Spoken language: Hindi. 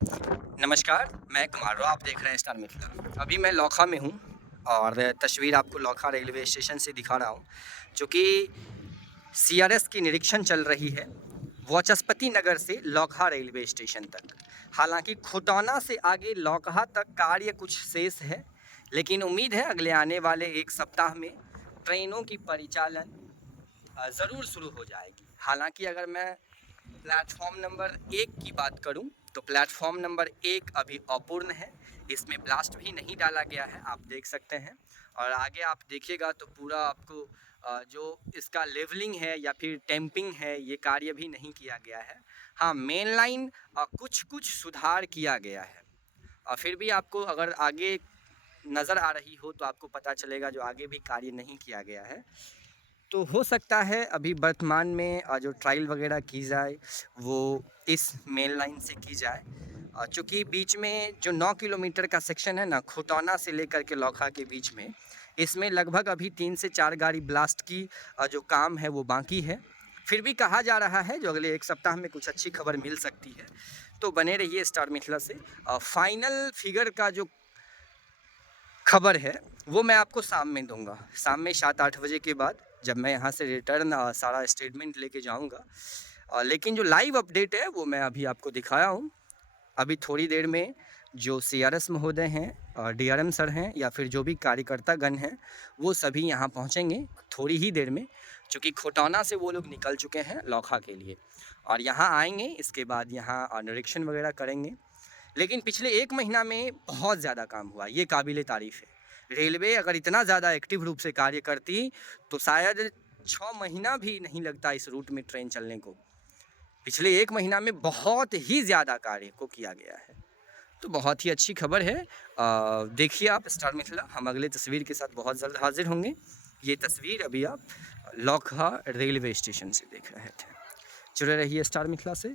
नमस्कार, मैं कुमार राव, आप देख रहे हैं स्टार मिथिला। अभी मैं लौखा में हूँ और तस्वीर आपको लौखा रेलवे स्टेशन से दिखा रहा हूँ, जो कि सीआरएस की निरीक्षण चल रही है वाचस्पति नगर से लौखा रेलवे स्टेशन तक। हालांकि खुटौना से आगे लौकहा तक कार्य कुछ शेष है, लेकिन उम्मीद है अगले आने वाले एक सप्ताह में ट्रेनों की परिचालन ज़रूर शुरू हो जाएगी। हालांकि अगर मैं प्लेटफॉर्म नंबर 1 की बात करूं तो प्लेटफॉर्म नंबर 1 अभी अपूर्ण है, इसमें ब्लास्ट भी नहीं डाला गया है, आप देख सकते हैं। और आगे आप देखिएगा तो पूरा आपको जो इसका लेवलिंग है या फिर टेम्पिंग है, ये कार्य भी नहीं किया गया है। हाँ, मेन लाइन कुछ कुछ सुधार किया गया है। फिर भी आपको अगर आगे नज़र आ रही हो तो आपको पता चलेगा जो आगे भी कार्य नहीं किया गया है। तो हो सकता है अभी वर्तमान में जो ट्रायल वगैरह की जाए वो इस मेन लाइन से की जाए, चूँकि बीच में जो 9 किलोमीटर का सेक्शन है ना, खुटौना से लेकर के लौखा के बीच में, इसमें लगभग अभी 3 से 4 गाड़ी ब्लास्ट की जो काम है वो बाकी है। फिर भी कहा जा रहा है जो अगले एक सप्ताह में कुछ अच्छी खबर मिल सकती है। तो बने रहिए स्टार मिथिला से। फाइनल फिगर का जो खबर है वो मैं आपको शाम में दूंगा, शाम में 7-8 बजे के बाद, जब मैं यहाँ से रिटर्न सारा स्टेटमेंट लेके जाऊँगा। लेकिन जो लाइव अपडेट है वो मैं अभी आपको दिखाया हूँ। अभी थोड़ी देर में जो सीआरएस महोदय हैं, डीआरएम सर हैं या फिर जो भी कार्यकर्तागण हैं, वो सभी यहाँ पहुँचेंगे थोड़ी ही देर में, क्योंकि खुटौना से वो लोग निकल चुके हैं लौखा के लिए और यहाँ आएंगे। इसके बाद यहाँ निरीक्षण वगैरह करेंगे। लेकिन पिछले 1 महीना में बहुत ज़्यादा काम हुआ, ये काबिले तारीफ़ है। रेलवे अगर इतना ज़्यादा एक्टिव रूप से कार्य करती तो शायद 6 महीना भी नहीं लगता इस रूट में ट्रेन चलने को। पिछले 1 महीना में बहुत ही ज़्यादा कार्य को किया गया है, तो बहुत ही अच्छी खबर है। देखिए आप स्टार मिथिला, हम अगले तस्वीर के साथ बहुत जल्द हाजिर होंगे। ये तस्वीर अभी आप लौकहा रेलवे स्टेशन से देख रहे थे। जुड़े रहिए स्टार मिथिला से।